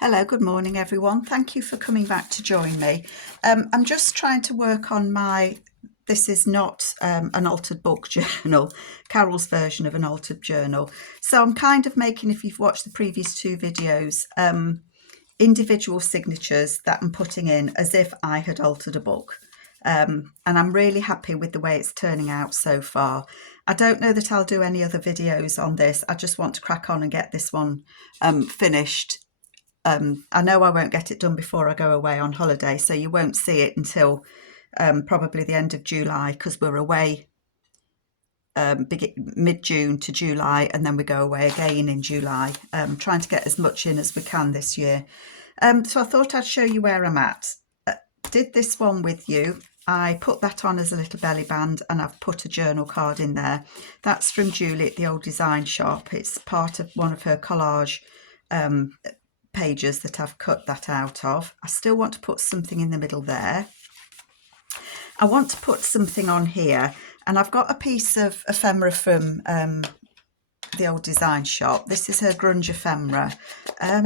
Hello, good morning everyone. Thank you for coming back to join me. I'm just trying to work on this is not an altered book journal, Carol's version of an altered journal. So I'm kind of making, if you've watched the previous two videos, individual signatures that I'm putting in as if I had altered a book. And I'm really happy with the way it's turning out so far. I don't know that I'll do any other videos on this. I just want to crack on and get this one finished. I know I won't get it done before I go away on holiday, so you won't see it until probably the end of July, because we're away mid-June to July, and then we go away again in July, trying to get as much in as we can this year. So I thought I'd show you where I'm at. Did this one with you. I put that on as a little belly band, and I've put a journal card in there. That's from Julie at the Old Design Shop. It's part of one of her collage pages that I've cut that out of. I still want to put something in the middle there. I want to put something on here, and I've got a piece of ephemera from the Old Design Shop. This is her grunge ephemera.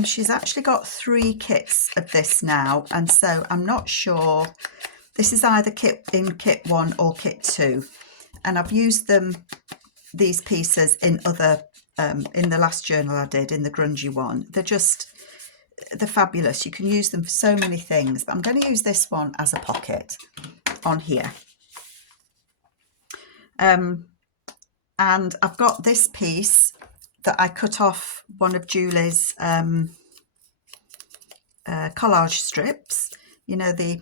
She's actually got 3 kits of this now, and so I'm not sure. This is either kit 1 or kit 2, and I've used these pieces in other in the last journal I did, in the grungy one. They're fabulous. You can use them for so many things, but I'm going to use this one as a pocket on here. And I've got this piece that I cut off one of Julie's collage strips. You know, the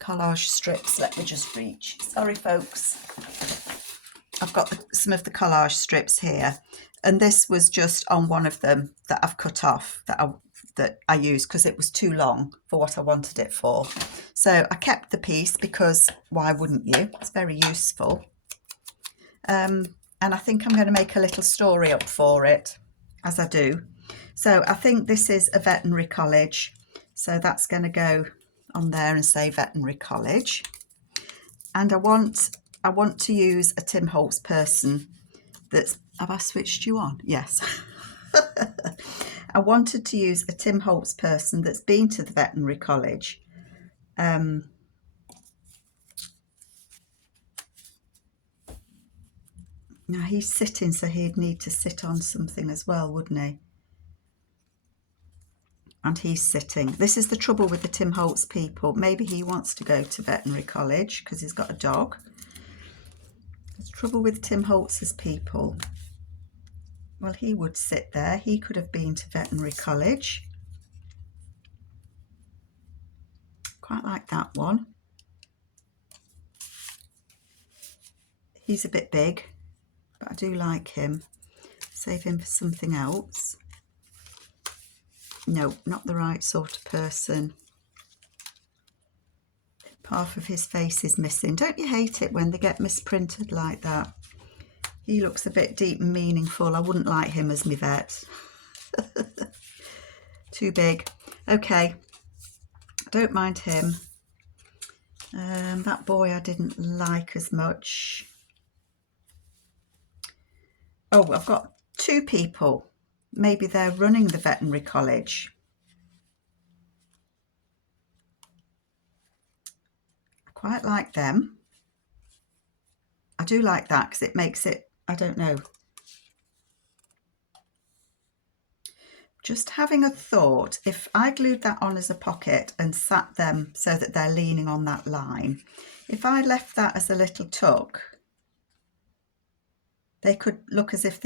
collage strips. Let me just reach. Sorry, folks. I've got some of the collage strips here, and this was just on one of them that I've cut off, that I used because it was too long for what I wanted it for. So I kept the piece because why wouldn't you? It's very useful. And I think I'm going to make a little story up for it, as I do. So I think this is a veterinary college. So that's going to go on there and say veterinary college. And I want to use a Tim Holtz person that's... Have I switched you on? Yes. I wanted to use a Tim Holtz person that's been to the veterinary college. Now he's sitting, so he'd need to sit on something as well, wouldn't he? And he's sitting. This is the trouble with the Tim Holtz people. Maybe he wants to go to veterinary college because he's got a dog. There's trouble with Tim Holtz's people. Well, he would sit there. He could have been to veterinary college. Quite like that one. He's a bit big, but I do like him. Save him for something else. No, not the right sort of person. Half of his face is missing. Don't you hate it when they get misprinted like that? He looks a bit deep and meaningful. I wouldn't like him as my vet. Too big. Okay, I don't mind him. That boy I didn't like as much. Oh, I've got 2 people. Maybe they're running the veterinary college. I quite like them. I do like that because it makes it, I don't know. Just having a thought, if I glued that on as a pocket and sat them so that they're leaning on that line, if I left that as a little tuck, they could look as if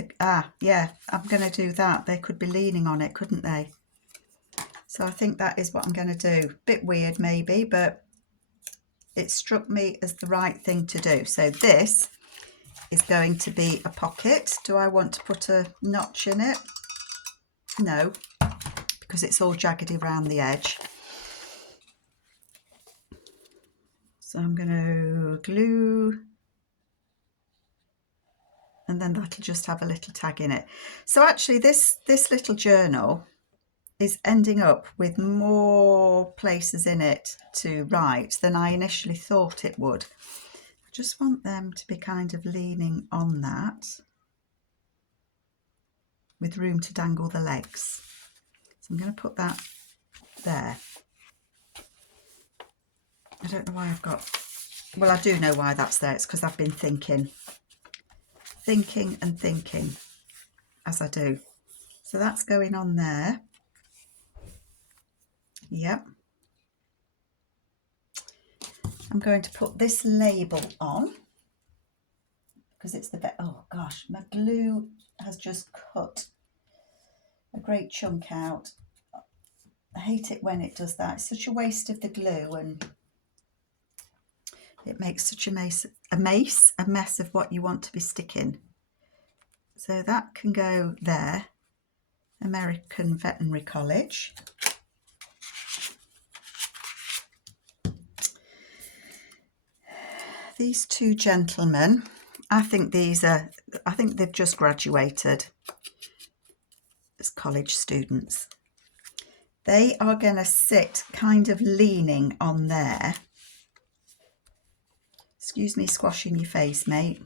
yeah, I'm going to do that. They could be leaning on it, couldn't they? So I think that is what I'm going to do. Bit weird maybe, but it struck me as the right thing to do. So this is going to be a pocket. Do I want to put a notch in it? No, because it's all jaggedy around the edge. So I'm going to glue, and then that'll just have a little tag in it. So actually this little journal is ending up with more places in it to write than I initially thought it would. I just want them to be kind of leaning on that with room to dangle the legs. So I'm going to put that there. I don't know why I've got, well, I do know why that's there. It's because I've been thinking and thinking as I do. So that's going on there. Yep. I'm going to put this label on because it's the, oh gosh, my glue has just cut a great chunk out. I hate it when it does that. It's such a waste of the glue, and it makes such a mess of what you want to be sticking. So that can go there. American Veterinary College. These two gentlemen, I think they've just graduated as college students. They are going to sit kind of leaning on there. Excuse me squashing your face, mate.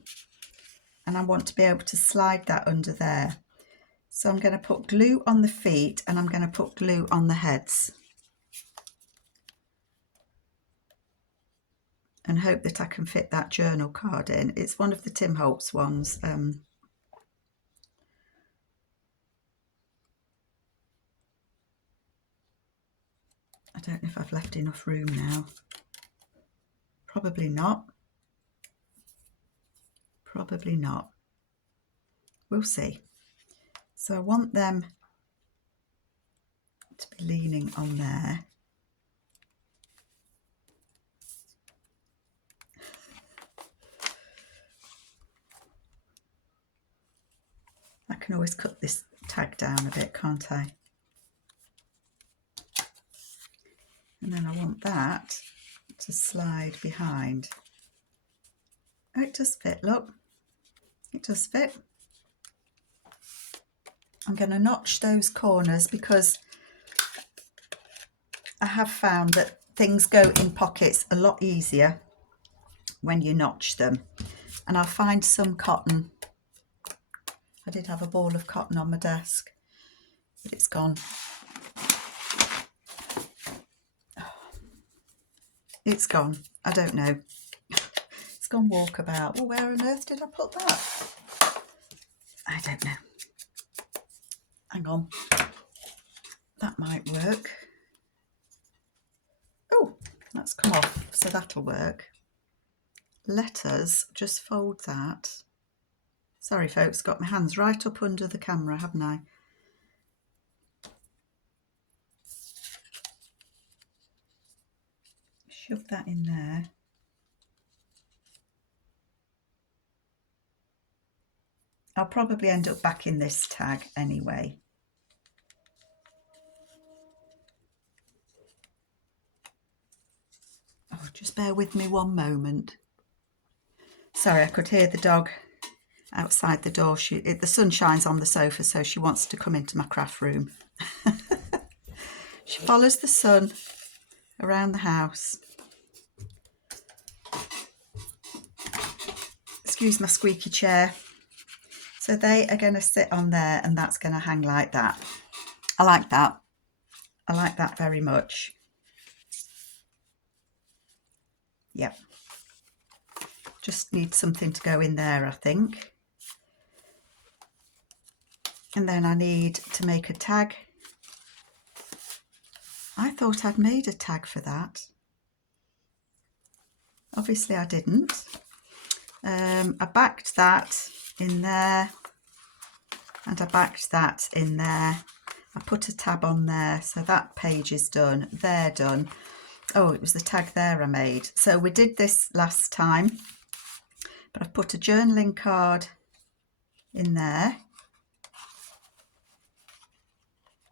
And I want to be able to slide that under there. So I'm going to put glue on the feet and I'm going to put glue on the heads. And hope that I can fit that journal card in. It's one of the Tim Holtz ones. I don't know if I've left enough room now. Probably not. Probably not. We'll see. So I want them to be leaning on there. I can always cut this tag down a bit, can't I? And then I want that to slide behind. Oh, it does fit, look. It does fit. I'm going to notch those corners because I have found that things go in pockets a lot easier when you notch them. And I'll find some cotton. I did have a ball of cotton on my desk, but it's gone. It's gone. I don't know. It's gone walkabout. Well, where on earth did I put that? I don't know. Hang on. That might work. Oh, that's come off, so that'll work. Let us just fold that. Sorry, folks, got my hands right up under the camera, haven't I? Shove that in there. I'll probably end up back in this tag anyway. Oh, just bear with me one moment. Sorry, I could hear the dog outside the door. The sun shines on the sofa, so she wants to come into my craft room. She follows the sun around the house. Excuse my squeaky chair. So they are going to sit on there and that's going to hang like that. I like that. I like that very much. Yep. Just need something to go in there, I think. And then I need to make a tag. I thought I'd made a tag for that. Obviously I didn't. I backed that in there and I backed that in there. I put a tab on there, so that page is done. They're done. Oh, it was the tag there I made. So we did this last time, but I've put a journaling card in there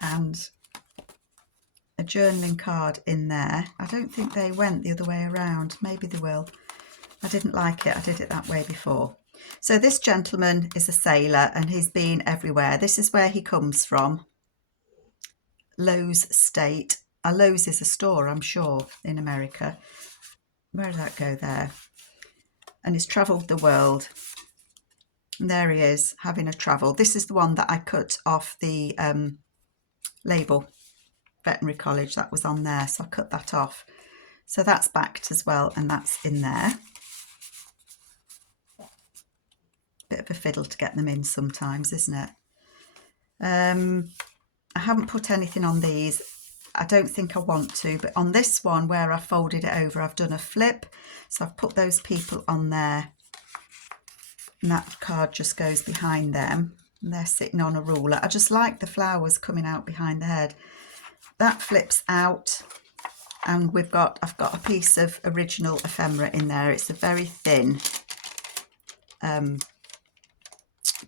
and a journaling card in there. I don't think they went the other way around. Maybe they will. I didn't like it. I did it that way before. So this gentleman is a sailor and he's been everywhere. This is where he comes from. Lowe's State. Lowe's is a store, I'm sure, in America. Where did that go there? And he's travelled the world. And there he is, having a travel. This is the one that I cut off the label. Veterinary College, that was on there, so I cut that off. So that's backed as well, and that's in there. Bit of a fiddle to get them in sometimes, isn't it? I haven't put anything on these. I don't think I want to, but on this one where I folded it over, I've done a flip. So I've put those people on there, and that card just goes behind them. And they're sitting on a ruler. I just like the flowers coming out behind the head. That flips out, and I've got a piece of original ephemera in there. It's a very thin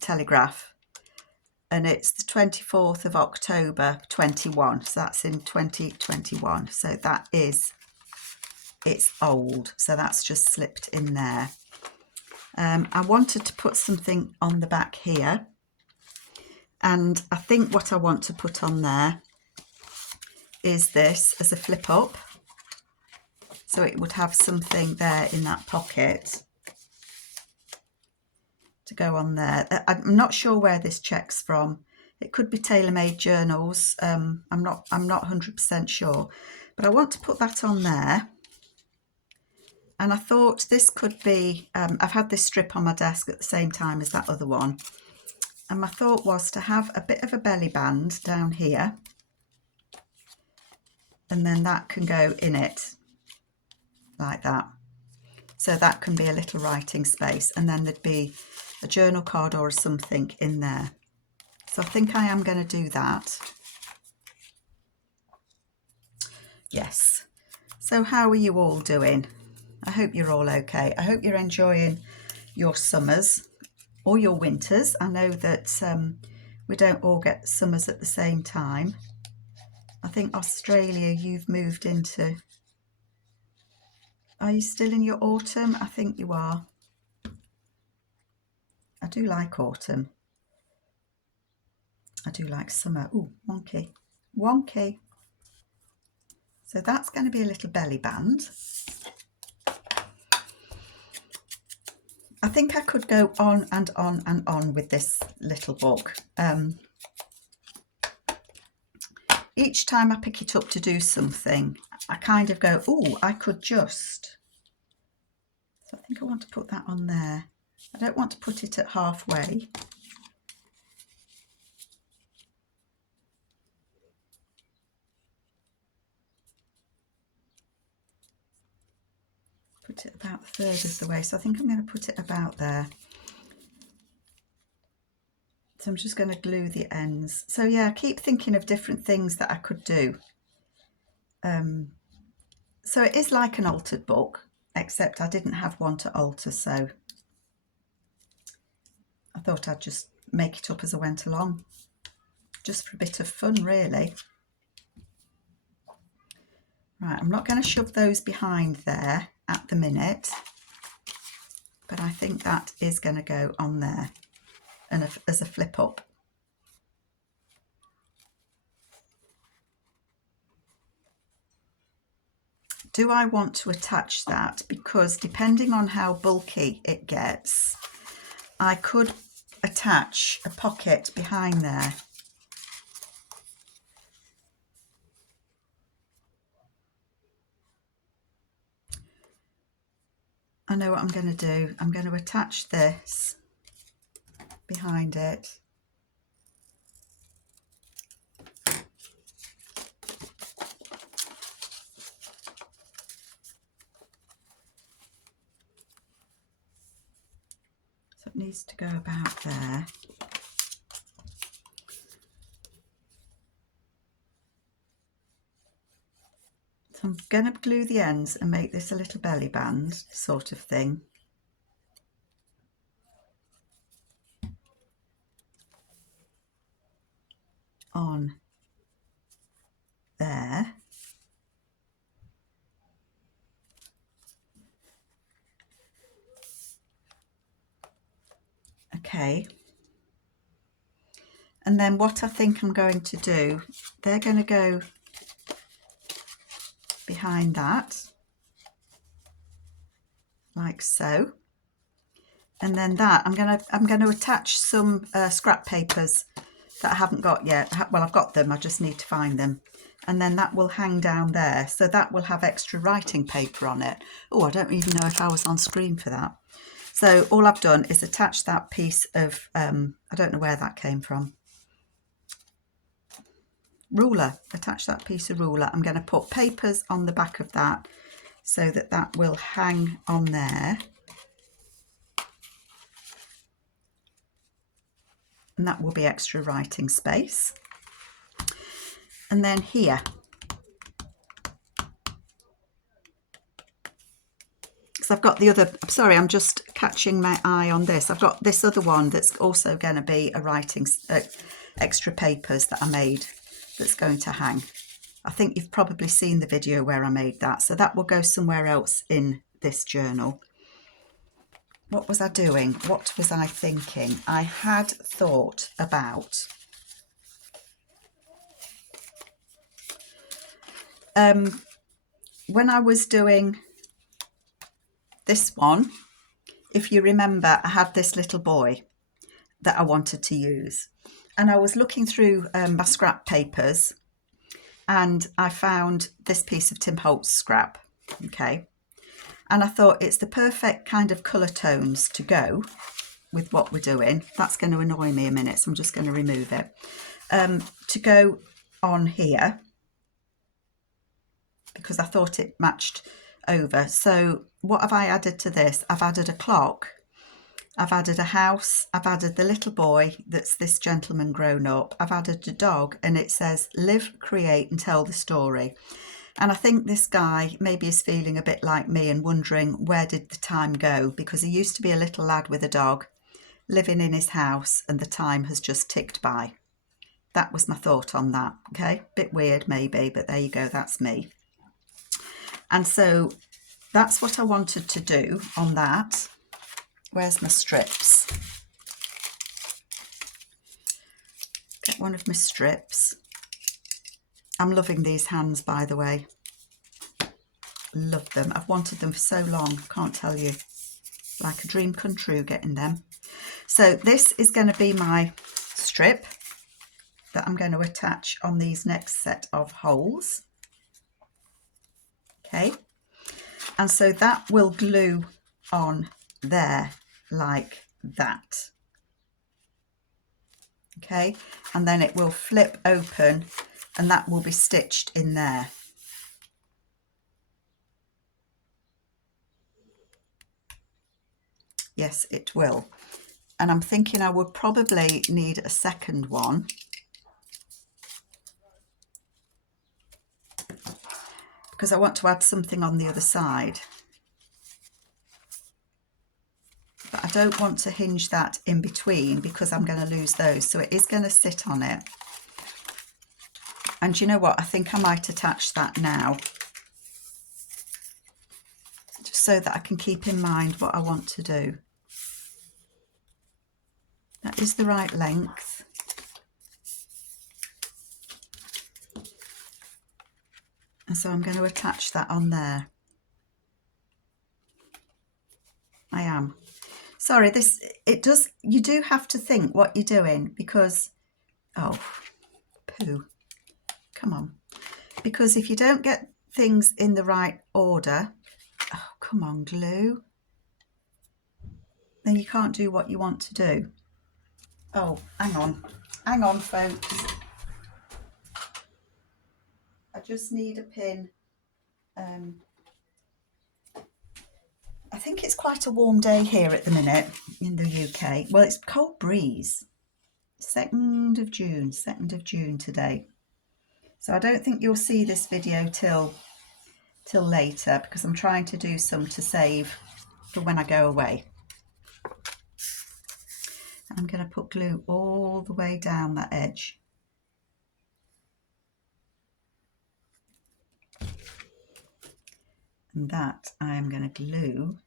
telegraph, and it's the 24th of October 21, so that's in 2021. So that is, it's old, so that's just slipped in there. I wanted to put something on the back here, and I think what I want to put on there is this as a flip up, so it would have something there in that pocket to go on there. I'm not sure where this check's from. It could be Tailor-Made Journals. I'm not 100% sure, but I want to put that on there. And I thought this could be, I've had this strip on my desk at the same time as that other one. And my thought was to have a bit of a belly band down here. And then that can go in it like that. So that can be a little writing space. And then there'd be a journal card or something in there. So I think I am going to do that. Yes. So how are you all doing? I hope you're all okay. I hope you're enjoying your summers or your winters. I know that we don't all get summers at the same time. I think Australia, you've moved into... Are you still in your autumn? I think you are. I do like autumn. I do like summer. Ooh, wonky. Wonky. So that's going to be a little belly band. I think I could go on and on and on with this little book. Each time I pick it up to do something, I kind of go, oh, I could just. So I think I want to put that on there. I don't want to put it at halfway. Put it about a third of the way. So I think I'm going to put it about there. So I'm just going to glue the ends. So yeah, I keep thinking of different things that I could do. So it is like an altered book, except I didn't have one to alter, so I thought I'd just make it up as I went along, just for a bit of fun, really. Right, I'm not going to shove those behind there at the minute, but I think that is going to go on there and as a flip up. Do I want to attach that? Because depending on how bulky it gets, I could attach a pocket behind there. I know what I'm going to do. I'm going to attach this behind it. So it needs to go about there. So I'm going to glue the ends and make this a little belly band sort of thing. On there. Okay. And then what I think I'm going to do, they're going to go behind that, like so. And then that I'm going to attach some scrap papers that I haven't got yet. Well, I've got them, I just need to find them. And then that will hang down there. So that will have extra writing paper on it. Oh, I don't even know if I was on screen for that. So all I've done is attach that piece of, I don't know where that came from. Ruler, attach that piece of ruler. I'm going to put papers on the back of that so that that will hang on there. And that will be extra writing space. And then here, because I've got the other, I'm sorry, I'm just catching my eye on this. I've got this other one that's also going to be a writing, extra papers that I made that's going to hang. I think you've probably seen the video where I made that. So that will go somewhere else in this journal. What was I doing? What was I thinking? I had thought about when I was doing this one, if you remember, I had this little boy that I wanted to use. And I was looking through my scrap papers and I found this piece of Tim Holtz scrap, okay? And I thought it's the perfect kind of colour tones to go with what we're doing. That's going to annoy me a minute, so I'm just going to remove it. To go on here, because I thought it matched over. So what have I added to this? I've added a clock, I've added a house, I've added the little boy that's this gentleman grown up, I've added a dog, and it says live, create and tell the story. And I think this guy maybe is feeling a bit like me and wondering where did the time go, because he used to be a little lad with a dog living in his house and the time has just ticked by. That was my thought on that. Okay, bit weird maybe, but there you go, that's me. And so that's what I wanted to do on that. Where's my strips? Get one of my strips. I'm loving these hands, by the way. Love them. I've wanted them for so long, can't tell you. Like a dream come true getting them. So this is going to be my strip that I'm going to attach on these next set of holes. Okay. And so that will glue on there like that. Okay. And then it will flip open and that will be stitched in there. Yes, it will. And I'm thinking I would probably need a second one. Because I want to add something on the other side. But I don't want to hinge that in between because I'm going to lose those. So it is going to sit on it. And you know what? I think I might attach that now. Just so that I can keep in mind what I want to do. That is the right length. And so I'm going to attach that on there. I am. Sorry, you do have to think what you're doing because, oh, poo, come on. Because if you don't get things in the right order, oh, come on, glue, then you can't do what you want to do. Oh, hang on, folks. I just need a pin. I think it's quite a warm day here at the minute in the UK. Well, it's cold breeze. 2nd of June today. So I don't think you'll see this video till later because I'm trying to do some to save for when I go away. I'm going to put glue all the way down that edge. And that I am going to glue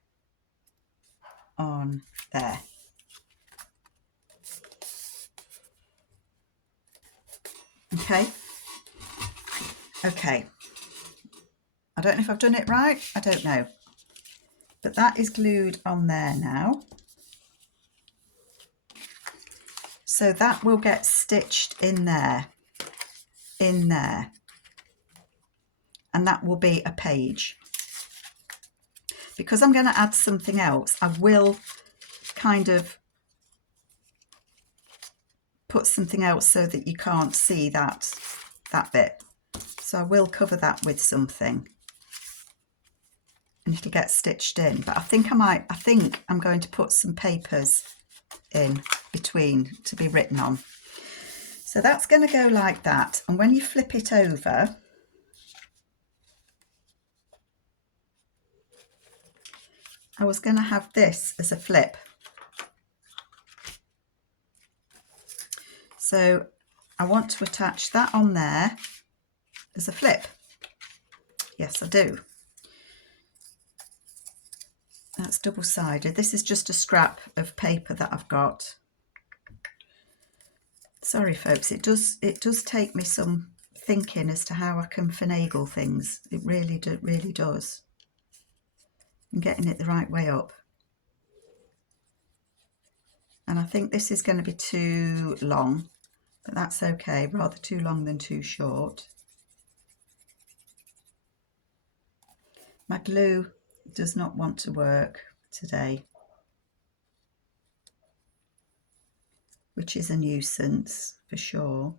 on there. Okay. Okay. I don't know if I've done it right. I don't know. But that is glued on there now. So that will get stitched in there, and that will be a page. Because I'm going to add something else, I will kind of put something else so that you can't see that bit. So I will cover that with something and it'll get stitched in. But I think I'm going to put some papers in between to be written on. So that's going to go like that. And when you flip it over, I was going to have this as a flip. So I want to attach that on there as a flip. Yes, I do. That's double-sided. This is just a scrap of paper that I've got. Sorry folks, it does take me some thinking as to how I can finagle things. It really does. And getting it the right way up. And I think this is going to be too long, but that's okay. Rather too long than too short. My glue does not want to work today, which is a nuisance for sure.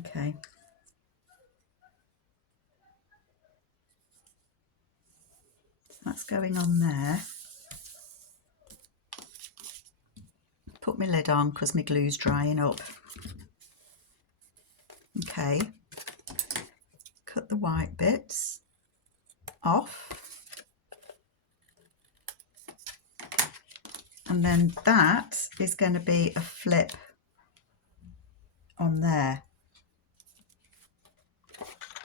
Okay. So that's going on there. Put my lid on because my glue's drying up. Okay. Cut the white bits off. And then that is going to be a flip on there.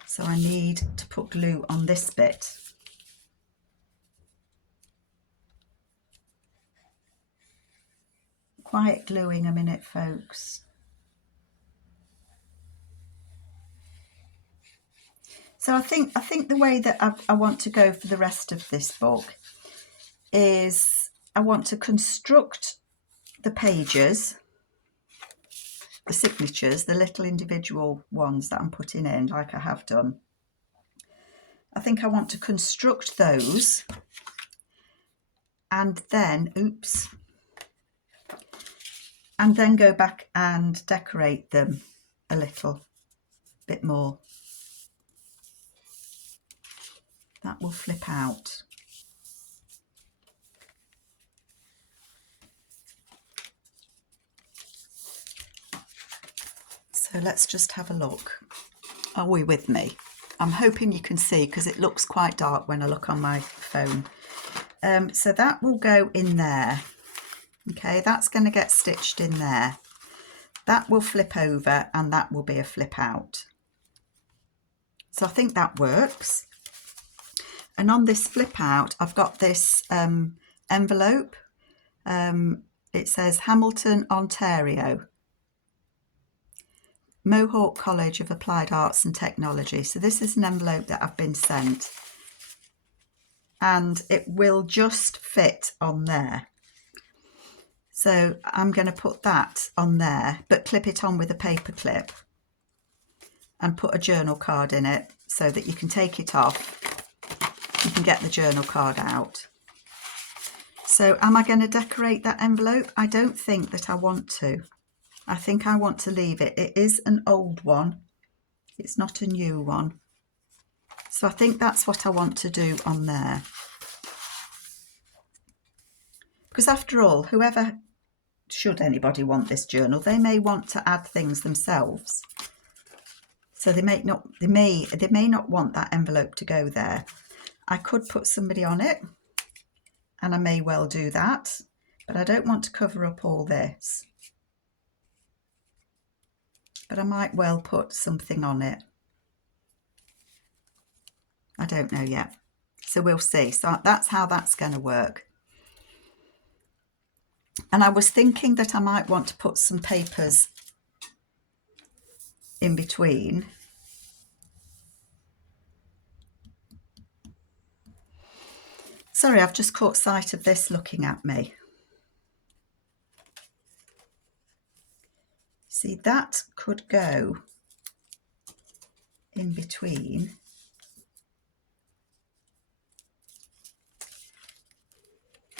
So I need to put glue on this bit. Quiet gluing a minute, folks. So I think the way that I want to go for the rest of this book is I want to construct the pages, the signatures, the little individual ones that I'm putting in like I have done. I think I want to construct those and then, and then go back and decorate them a little bit more. That will flip out. So let's just have a look. Are we with me? I'm hoping you can see because it looks quite dark when I look on my phone. So that will go in there. Okay, that's going to get stitched in there. That will flip over and that will be a flip out. So I think that works. And on this flip out, I've got this envelope. It says Hamilton, Ontario, Mohawk College of Applied Arts and Technology. So this is an envelope that I've been sent. And it will just fit on there. So I'm going to put that on there, but clip it on with a paper clip and put a journal card in it so that you can take it off. You can get the journal card out. So am I going to decorate that envelope? I don't think that I want to. I think I want to leave it. It is an old one. It's not a new one. So I think that's what I want to do on there. Because after all, whoever, should anybody want this journal, they may want to add things themselves. So they may not want that envelope to go there. I could put somebody on it, and I may well do that, but I don't want to cover up all this. But I might well put something on it. I don't know yet. So we'll see. So that's how that's going to work. And I was thinking that I might want to put some papers in between. So Sorry, I've just caught sight of this looking at me. See, that could go in between.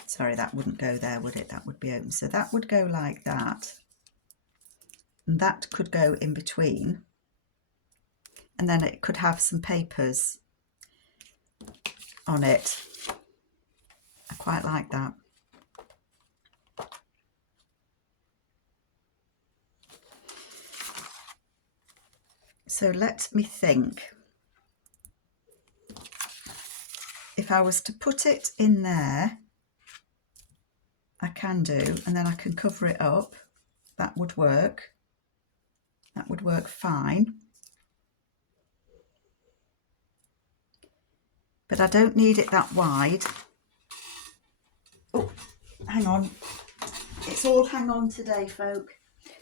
Sorry, that wouldn't go there, would it? That would be open. So that would go like that. And that could go in between. And then it could have some papers on it. I quite like that. So let me think. If I was to put it in there, I can do, and then I can cover it up. That would work. That would work fine. But I don't need it that wide. Oh, hang on. It's all hang on today, folk.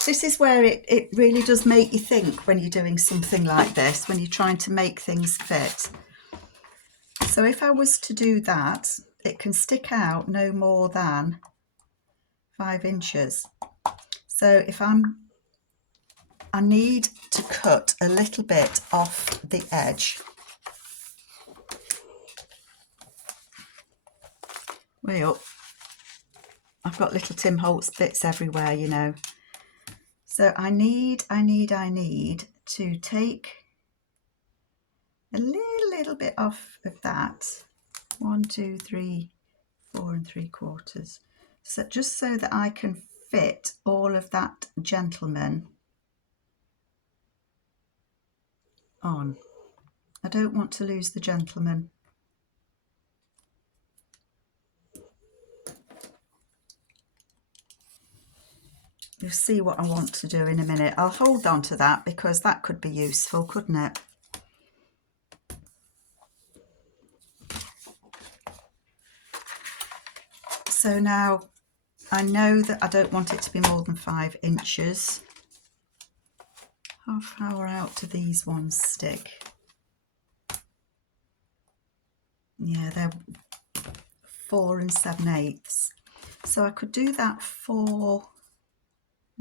This is where it really does make you think when you're doing something like this, when you're trying to make things fit. So if I was to do that, it can stick out no more than 5 inches. So if I need to cut a little bit off the edge. Way up. I've got little Tim Holtz bits everywhere, you know. So I need to take a little bit off of that. 1, 2, 3, 4 3/4. So just so that I can fit all of that gentleman on. I don't want to lose the gentleman. You'll see what I want to do in a minute. I'll hold on to that because that could be useful, couldn't it? So now I know that I don't want it to be more than 5 inches. How far out do these ones stick? Yeah, they're 4 7/8. So I could do that 4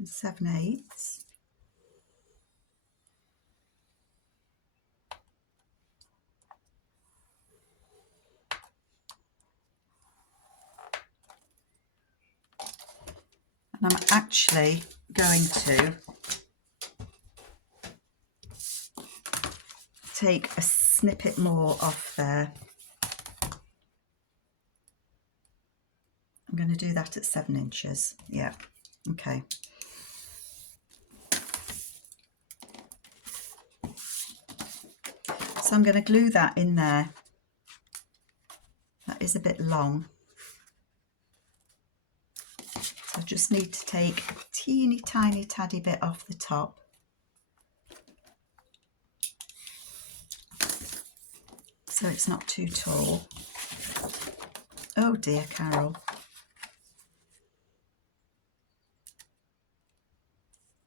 7/8. And I'm actually going to take a snippet more off there. I'm going to do that at 7 inches. Yeah, okay. So I'm going to glue that in there. That is a bit long. So I just need to take a teeny tiny taddy bit off the top. So it's not too tall. Oh dear, Carol.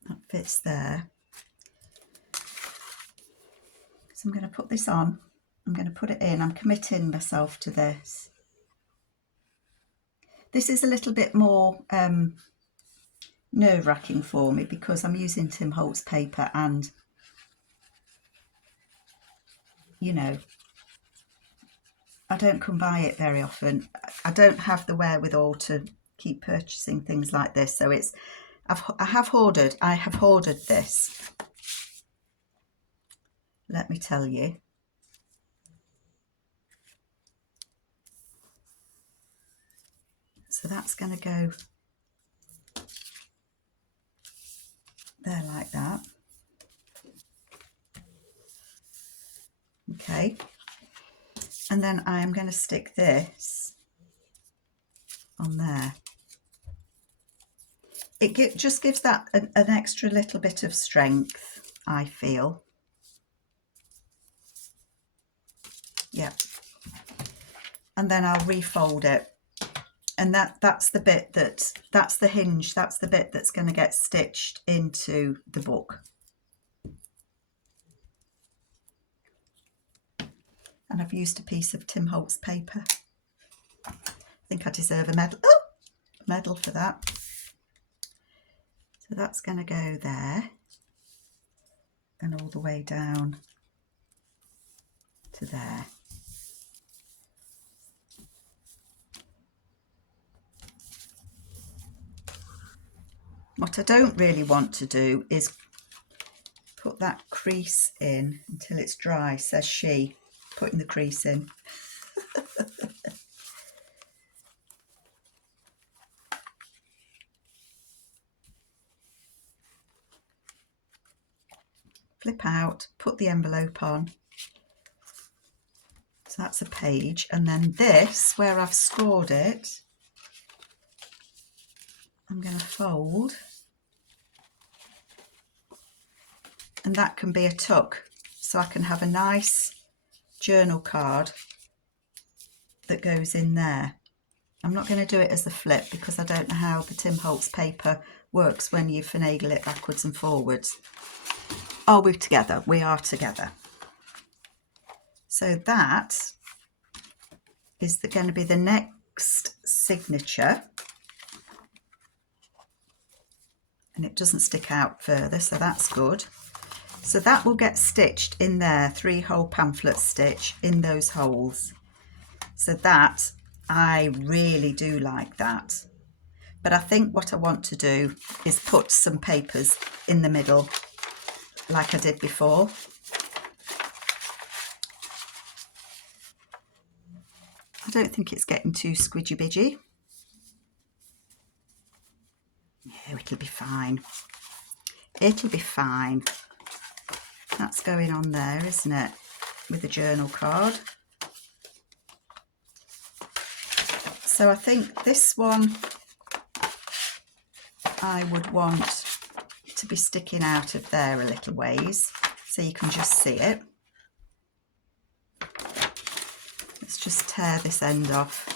That fits there. So I'm going to put this on. I'm going to put it in. I'm committing myself to this. This is a little bit more nerve-wracking for me because I'm using Tim Holtz paper and, you know, I don't come by it very often. I don't have the wherewithal to keep purchasing things like this. So it's, I have hoarded this. Let me tell you. So that's going to go there like that. Okay. And then I am going to stick this on there. It just gives that an extra little bit of strength, I feel. Yeah. And then I'll refold it. And that's the bit that's the hinge, that's the bit that's going to get stitched into the book. And I've used a piece of Tim Holtz paper. I think I deserve a medal. Oh, medal for that. So that's going to go there and all the way down to there. What I don't really want to do is put that crease in until it's dry, says she, putting the crease in. Flip out, put the envelope on. So that's a page. And then this, where I've scored it, I'm going to fold. And that can be a tuck. So I can have a nice journal card that goes in there. I'm not going to do it as a flip because I don't know how the Tim Holtz paper works when you finagle it backwards and forwards. Are we together? We are together. So that is going to be the next signature. And it doesn't stick out further, so that's good. So that will get stitched in there, 3-hole pamphlet stitch in those holes. So that, I really do like that. But I think what I want to do is put some papers in the middle like I did before. I don't think it's getting too squidgy-bidgy. Yeah, it'll be fine. It'll be fine. That's going on there, isn't it? With a journal card. So I think this one I would want to be sticking out of there a little ways so you can just see it. Let's just tear this end off.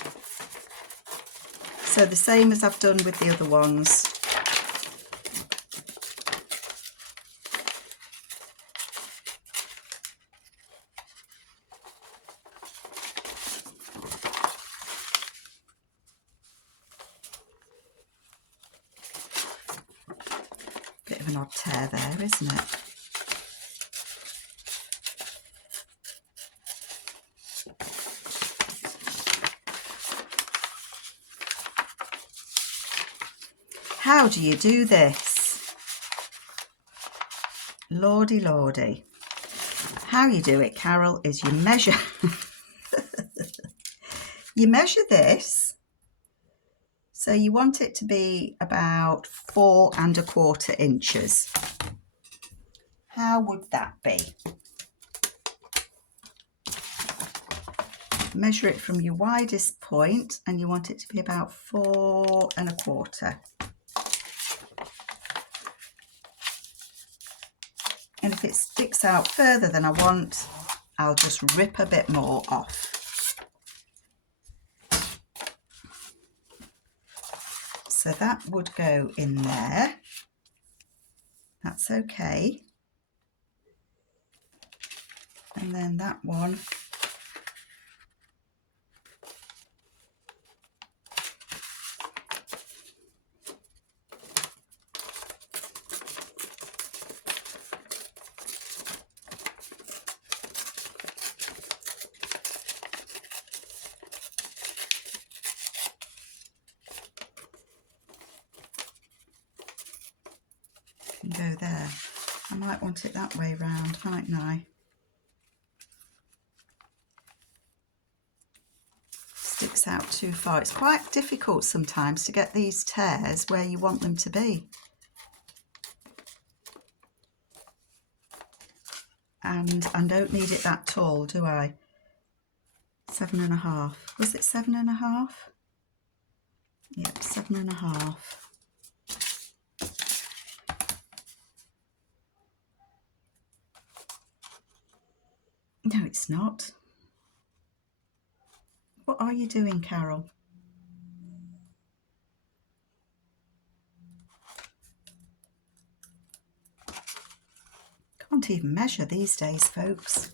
So the same as I've done with the other ones. Bit of an odd tear there, isn't it? How do you do this? Lordy, lordy. How you do it, Carol, is you measure you measure this. So you want it to be about 4 1/4 inches. How would that be? Measure it from your widest point and you want it to be about 4 1/4. And if it sticks out further than I want, I'll just rip a bit more off. So that would go in there. That's okay. And then that one. Go there. I might want it that way round, mightn't I? Sticks out too far. It's quite difficult sometimes to get these tears where you want them to be. And I don't need it that tall, do I? 7 1/2. Was it 7 1/2? Yep, 7 1/2. No, it's not. What are you doing, Carol? Can't even measure these days, folks.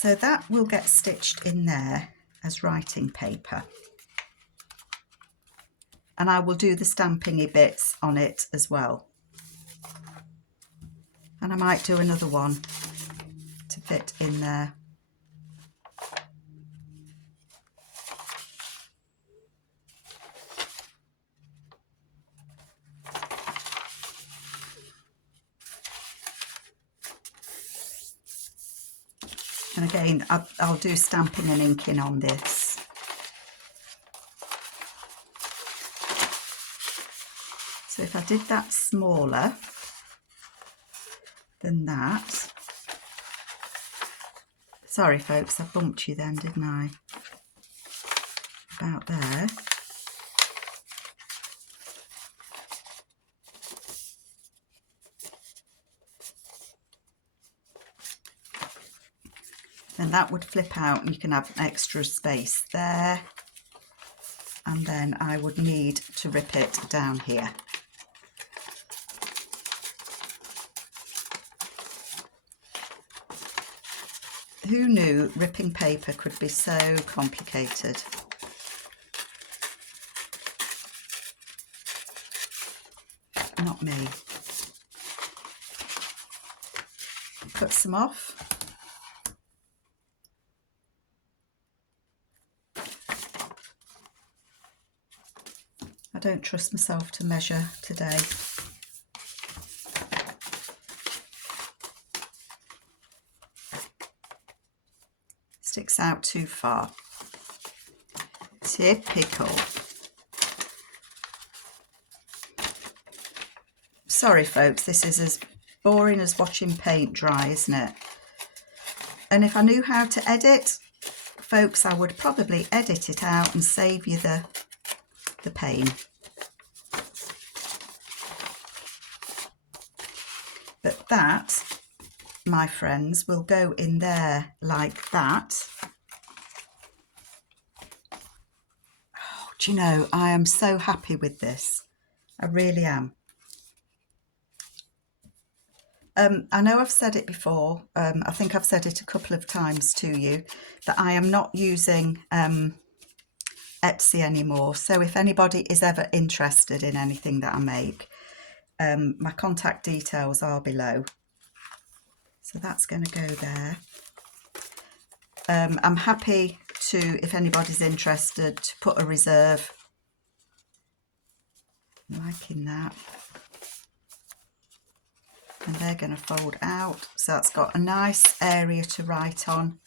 so that will get stitched in there as writing paper. And I will do the stamping-y bits on it as well. And I might do another one to fit in there. And again, I'll do stamping and inking on this. So if I did that smaller than that, sorry folks, I bumped you then, didn't I? About there. Then that would flip out and you can have extra space there. And then I would need to rip it down here. Who knew ripping paper could be so complicated? Not me. Cut some off. I don't trust myself to measure today. Sticks out too far. Typical. Sorry folks, this is as boring as watching paint dry, isn't it? And if I knew how to edit, folks, I would probably edit it out and save you the pain. But that, my friends, will go in there like that. Oh, do you know, I am so happy with this. I really am. I know I've said it before, I think I've said it a couple of times to you, that I am not using Etsy anymore. So if anybody is ever interested in anything that I make, my contact details are below. So that's going to go there. I'm happy to, if anybody's interested, to put a reserve. I'm liking that. And they're going to fold out. So that's got a nice area to write on.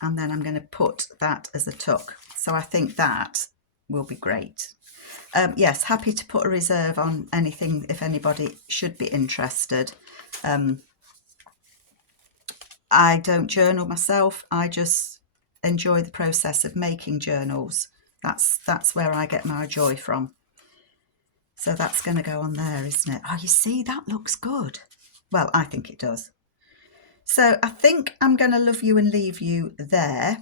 And then I'm going to put that as a tuck. So I think that will be great. Yes, happy to put a reserve on anything if anybody should be interested. I don't journal myself. I just enjoy the process of making journals. That's where I get my joy from. So that's going to go on there, isn't it? Oh, you see, that looks good. Well, I think it does. So I think I'm going to love you and leave you there.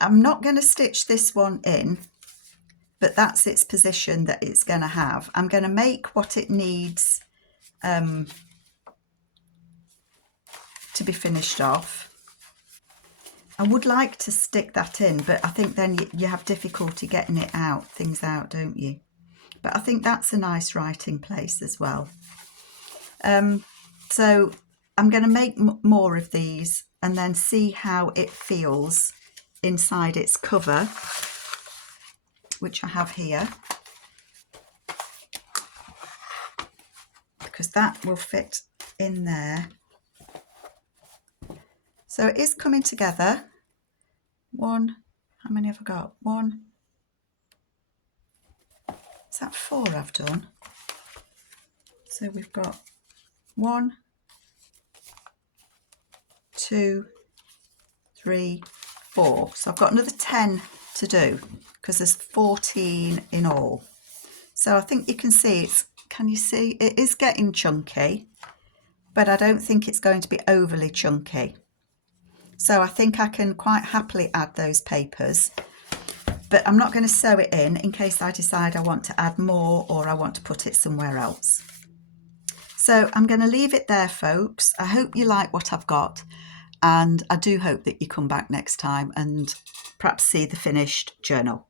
I'm not going to stitch this one in, but that's its position that it's going to have. I'm going to make what it needs to be finished off. I would like to stick that in, but I think then you have difficulty getting it out, things out, don't you? But I think that's a nice writing place as well. So I'm going to make more of these and then see how it feels inside its cover, which I have here, because that will fit in there. So it is coming together. One, how many have I got? One. Is that 4 I've done? So we've got 1, 2, 3, 4. So I've got another 10 to do because there's 14 in all. So I think you can see it's, can you see? It is getting chunky, but I don't think it's going to be overly chunky. So I think I can quite happily add those papers, but I'm not going to sew it in case I decide I want to add more or I want to put it somewhere else. So I'm going to leave it there, folks. I hope you like what I've got, and I do hope that you come back next time and perhaps see the finished journal.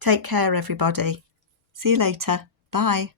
Take care, everybody. See you later. Bye.